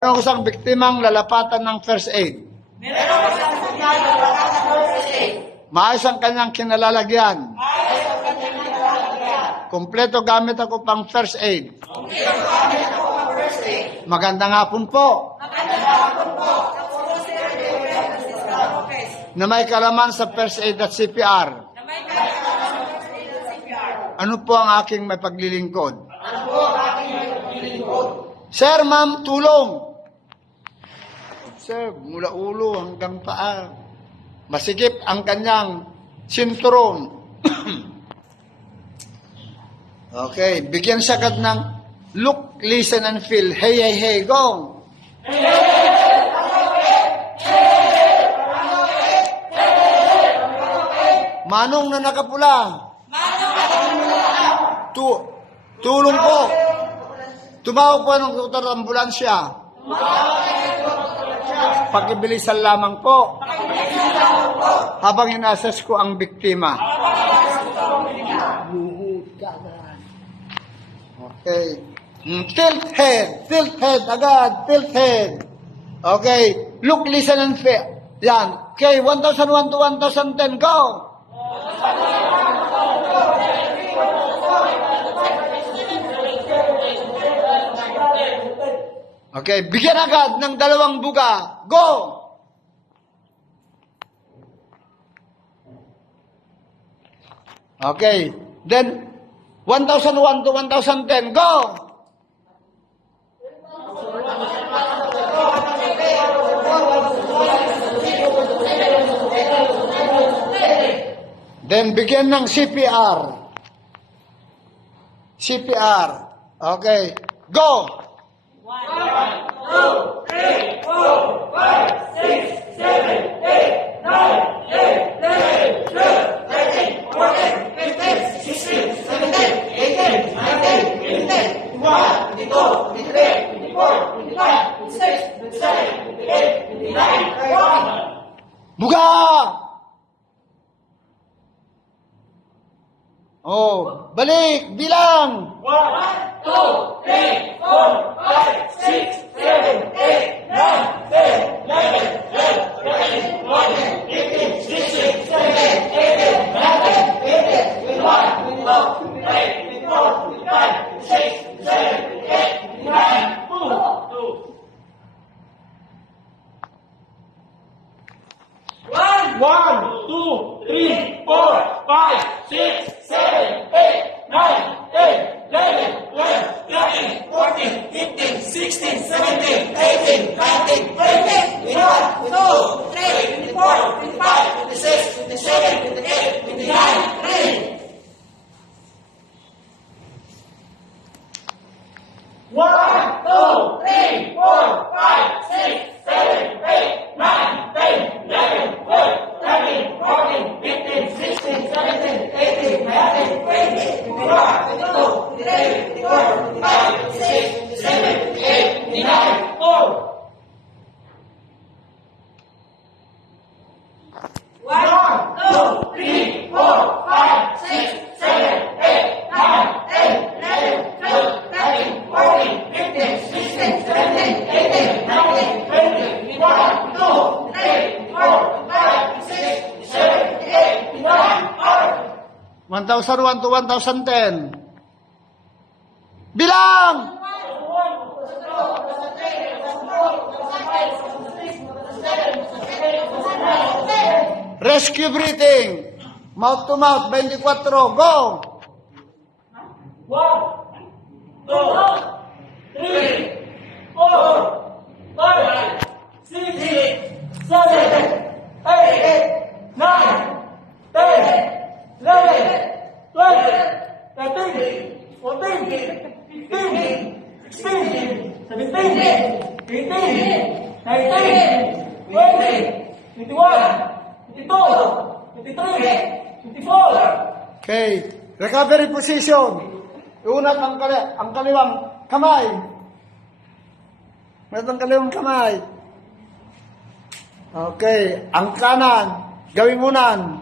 Meron isang biktimang lalapatan ng first aid. Maayos ang kanyang kinalalagyan. Kumpleto gamit ako pang first aid. Magandang hapon po. Na may kalaman sa first aid at CPR. Ano po ang aking may paglilingkod? Sir, ma'am, tulong. Sir, mula ulo hanggang paa. Masikip ang kanyang sinturon. Okay, bigyan siya agad ng look, listen, and feel. Hey, hey, hey, go! Manong na nakapula. Tulong po. Tumawag po ng doktor ng ambulansya. Pakibilisan lamang po. Habang ina-assess ko ang biktima. Okay. Tilt head agad, tilt head. Okay. Look, listen, and feel. Yan. Okay, 1,001 to 1,010, go! Okay, bigyan agad ng 2 buga. Go! Okay, then 1,001 to 1,010, go! Then bigyan ng CPR. CPR. Okay, go! 1, 2, 3, 4, 5, 6, 7, 8, 9, 10, 11, 12, 13, 14, 15, 16, 17, 18, 19, 20, 21, 22, 23, 24, 25, 26, 27, 28, 29, 30. Buga! Oh, balik, bilang! 1, 2, 3, 4, 5, 6, 7, 8, 9, 10, 11, 12, 13, 14, 15, 16, 17, 18, 19, 20, 21, 22, 23, 24, 25, 26, 27, 28, 29, 2. 1, 2, 3, 4, 5, 6, 7, 8, 9, 10, 11, 12, 13, 14, 15, 16, 17, 18, 19, 20, 21, 22, 23, 24, 25, 26, 27, 28, 29, 30. 1, 2, 3, 4, 5, 6, 7, 8, 9, 10, 11, 12, 13, 14, 15, 16, 17, 18, 19, 20, 21, 22, 23, 24, 25, 26, 27, 28, 29, 4. 1, 2, 3, 4, 5, 6, 7, 8, 9, 10, 11, 12, 13, 14, 15, 16, 17, 18, 19, 20, 21, 22, 23, 24, 25, 26, 27, 28, 29, 4. 1,001 to 1,010. Bilang! Rescue breathing. Mouth to mouth, 24. Go! 1, 2, 3, 4, 5, 6, 7, 8, 9, 10, 11, 12, 13, 14, 15, 16, 17, 18, 19, 20, 21, 22, 23, 24. Okay. Recovery position. Unat ang kaliwang kamay. Meron ang kaliwang kamay. Okay. Ang kanan, gawing unan.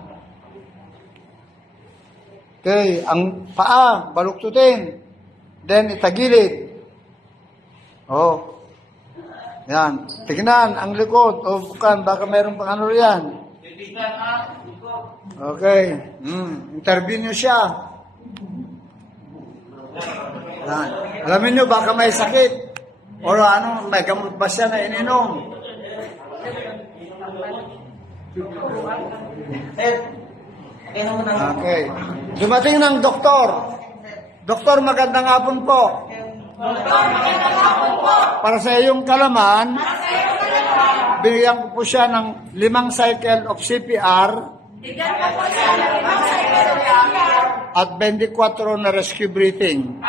Okay. Ang paa, baluktutin. Then, itagilid. Oh. Yan. Tignan, ang likod. O bukan, baka mayroon pang ano riyan. Okay. Interview nyo siya. Yan. Alamin nyo, baka may sakit. O ano, may gamot ba siya na ininom? Okay. Dumating ng doktor. Doktor, magandang hapon po. Para sa iyong kalaman, binigyan ko po siya ng 5 cycle of CPR at 24 na rescue breathing.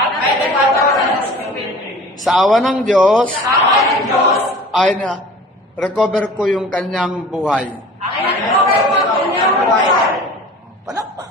Sa awa ng Diyos, ay na-recover ko yung kanyang buhay. Palakpak.